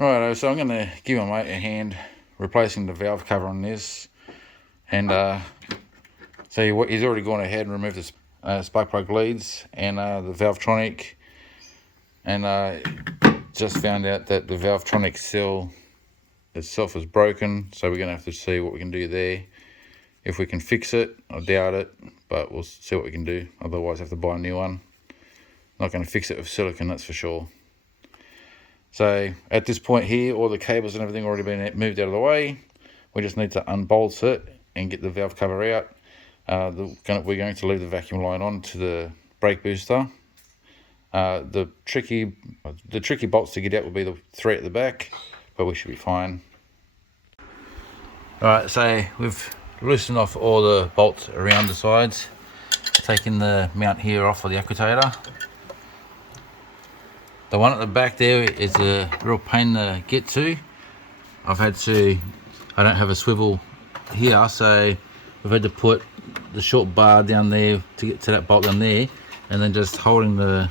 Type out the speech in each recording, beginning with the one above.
Righto, so I'm going to give my mate a hand replacing the valve cover on this, and so he's already gone ahead and removed the spark plug leads and the Valvetronic, and just found out that the Valvetronic cell itself is broken, so we're going to have to see what we can do there. If we can fix it, I doubt it, but we'll see what we can do. Otherwise have to buy a new one. Not going to fix it with silicone, that's for sure. So at this point here, all the cables and everything already been moved out of the way. We just need to unbolt it and get the valve cover out. We're going to leave the vacuum line on to the brake booster. The tricky bolts to get out will be the 3 at the back, but we should be fine. Alright, so we've loosened off all the bolts around the sides, taking the mount here off of the actuator. The one at the back there is a real pain to get to. I don't have a swivel here, so we've had to put the short bar down there to get to that bolt down there, and then just holding the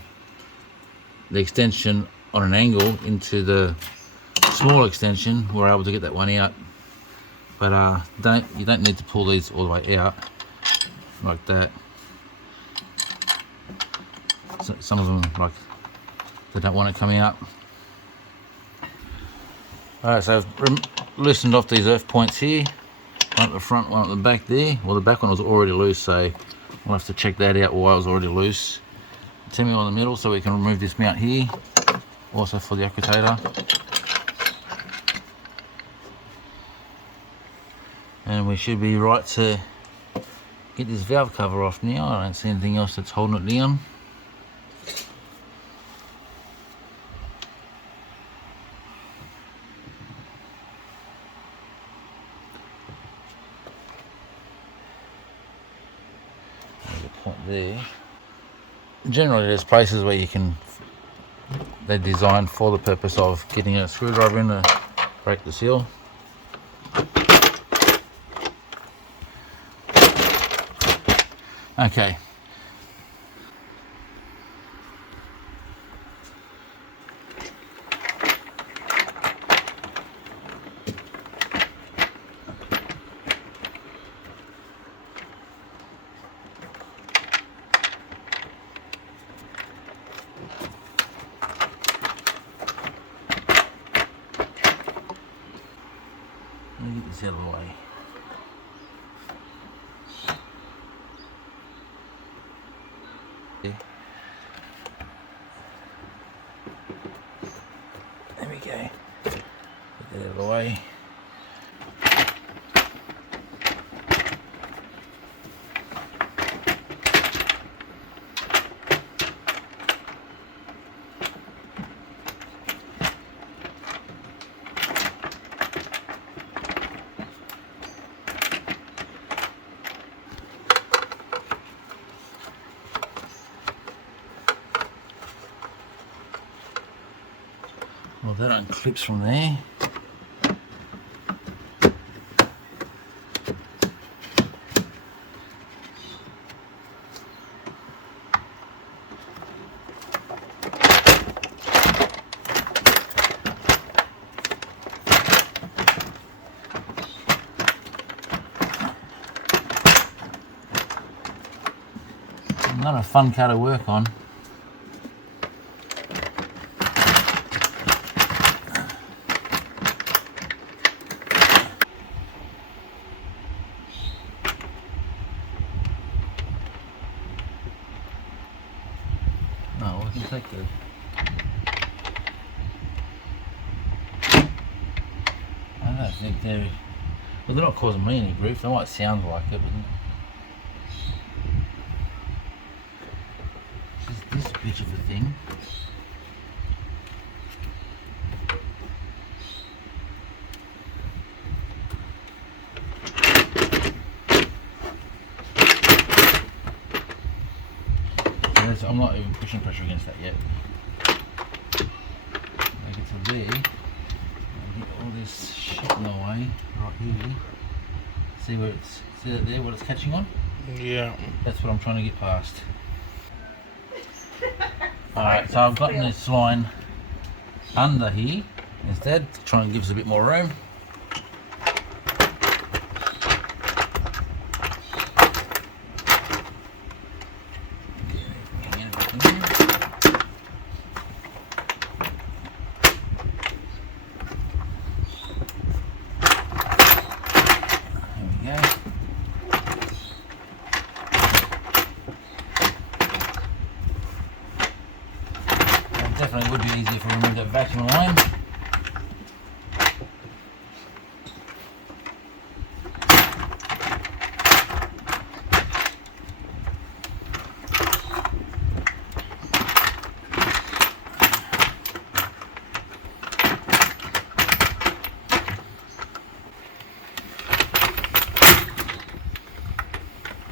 extension on an angle into the small extension, we're able to get that one out. But you don't need to pull these all the way out like that. So some of them, they don't want it coming out. Alright, so I've loosened off these earth points here. One at the front, one at the back there. Well, the back one was already loose, so we'll have to check that out why it was already loose. 10mm on the middle so we can remove this mount here. Also for the actuator. And we should be right to get this valve cover off now. I don't see anything else that's holding it down. There. Generally there's places where they're designed for the purpose of getting a screwdriver in to break the seal. Okay. Let me get this out of the way. There we go. Get that out of the way. Well, that unclips from there. Not a fun car to work on. No, I can take the... I don't think they're... Well, they're not causing me any grief. They might sound like it, but... Just this bitch of a thing. I'm not even pushing pressure against that yet. Make it to there, and get all this shit in the way right here. See that there, what it's catching on? Yeah. That's what I'm trying to get past. Alright, so I've gotten this line under here, instead, to try and give us a bit more room. Definitely would be easier if we removed that vacuum line.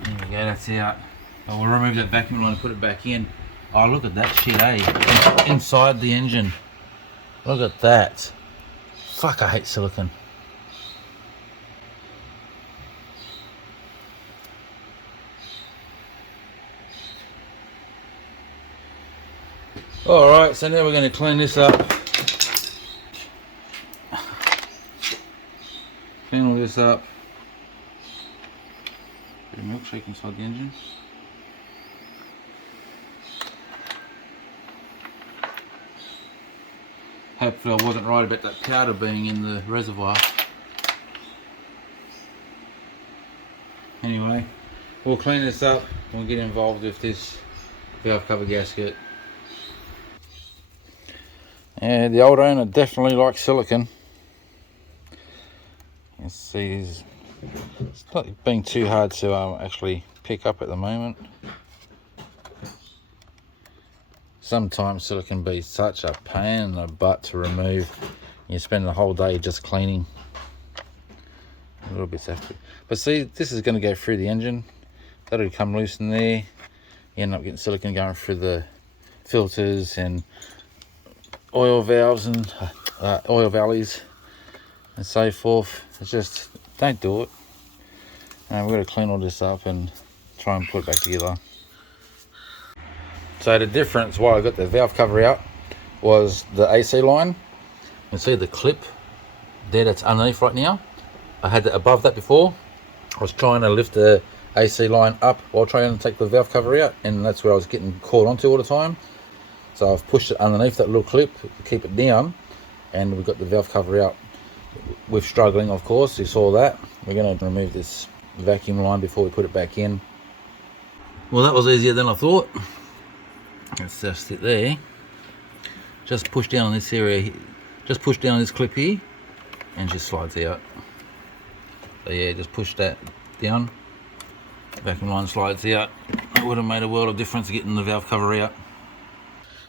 There we go, that's out. We'll remove that vacuum line and put it back in. Oh, look at that shit, eh? Inside the engine. Look at that. Fuck, I hate silicon. Alright, so now we're going to clean this up. Clean all this up. Bit of milkshake inside the engine. Hopefully I wasn't right about that powder being in the reservoir. Anyway, we'll clean this up and we'll get involved with this valve cover gasket. And the old owner definitely likes silicon. You can see it's not being too hard to actually pick up at the moment. Sometimes silicon be such a pain in the butt to remove. You spend the whole day just cleaning. A little bit after. But see, this is going to go through the engine. That'll come loose in there. You end up getting silicon going through the filters and oil valves and oil valleys and so forth. It's just, don't do it. And we're going to clean all this up and try and put it back together. So the difference why I got the valve cover out was the AC line. You can see the clip there that's underneath right now. I had that above that before. I was trying to lift the AC line up while trying to take the valve cover out, and that's where I was getting caught onto all the time. So I've pushed it underneath that little clip to keep it down, and we've got the valve cover out. We're struggling, of course, you saw that. We're going to remove this vacuum line before we put it back in. Well, that was easier than I thought. Let's just sit there. Just push down on this area, just push down on this clip here, and just slides out. So yeah, just push that down. Vacuum line slides out. It would have made a world of difference getting the valve cover out.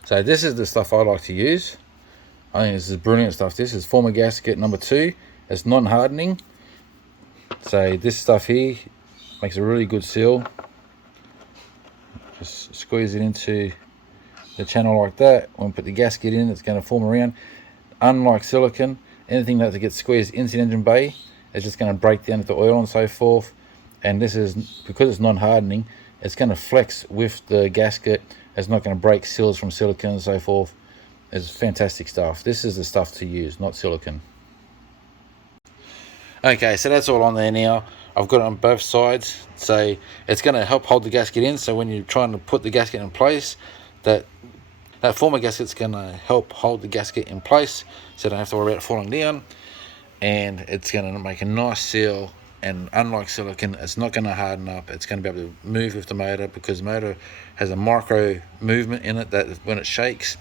So this is the stuff I like to use. I think this is brilliant stuff. This is former gasket number 2. It's non-hardening. So this stuff here makes a really good seal. Just squeeze it into the channel like that. When we put the gasket in, it's going to form around. Unlike silicon, anything that gets squeezed into the engine bay is just going to break down into oil and so forth. And this is, because it's non-hardening, it's going to flex with the gasket. It's not going to break seals from silicon and so forth. It's fantastic stuff. This is the stuff to use, not silicon. Okay, so that's all on there now. I've got it on both sides. So it's going to help hold the gasket in. So when you're trying to put the gasket in place, that former gasket's going to help hold the gasket in place, so you don't have to worry about it falling down. And it's going to make a nice seal. And unlike silicon, it's not going to harden up. It's going to be able to move with the motor, because the motor has a micro movement in it that when it shakes,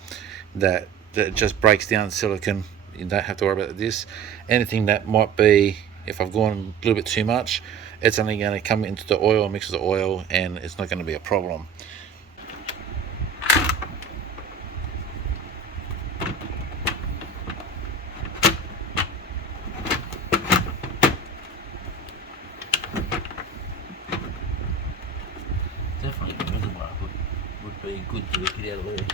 that just breaks down silicon. You don't have to worry about this. Anything that might be, if I've gone a little bit too much, it's only going to come into the oil, mix with the oil, and it's not going to be a problem. Definitely the reservoir would be good to get out of there.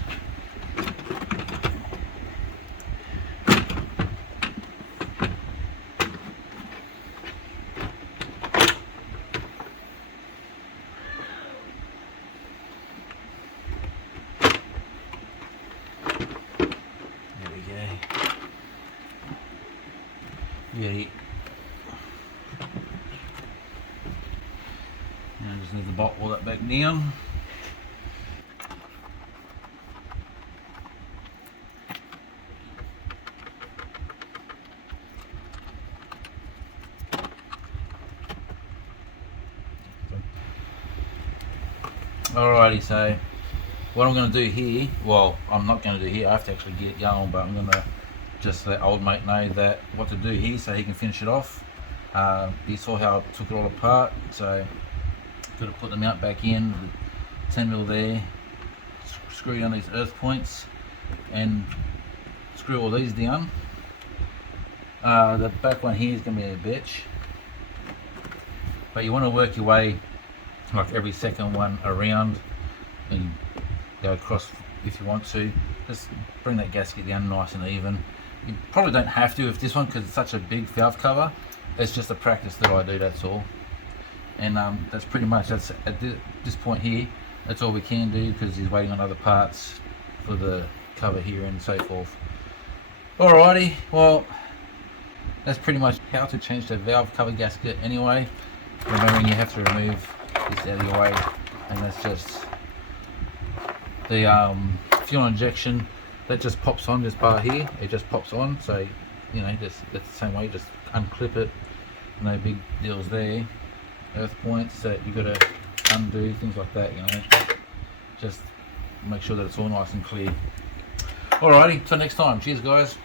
Yeah. And just need to bolt all that back down. Alrighty, so what I'm going to do here, well, I'm not going to do here, I have to actually get it going, but I'm going to just let old mate know that what to do here so he can finish it off. You saw how I took it all apart, so got to put the mount back in, 10mm there, screw down these earth points and screw all these down. The back one here is going to be a bitch, but you want to work your way like every second one around and go across if you want to. Just bring that gasket down nice and even. You probably don't have to with this one because it's such a big valve cover. It's just a practice that I do, that's all. And that's pretty much, that's at this point here, that's all we can do because he's waiting on other parts for the cover here and so forth. Alrighty, well, that's pretty much how to change the valve cover gasket anyway. Remembering you have to remove this out of your way, and that's just the fuel injection that just pops on this bar here. It just pops on, so you know, just that's the same way. Just unclip it, no big deals there. Earth points that you got to undo, things like that. You know, just make sure that it's all nice and clear. Alrighty, till next time. Cheers, guys.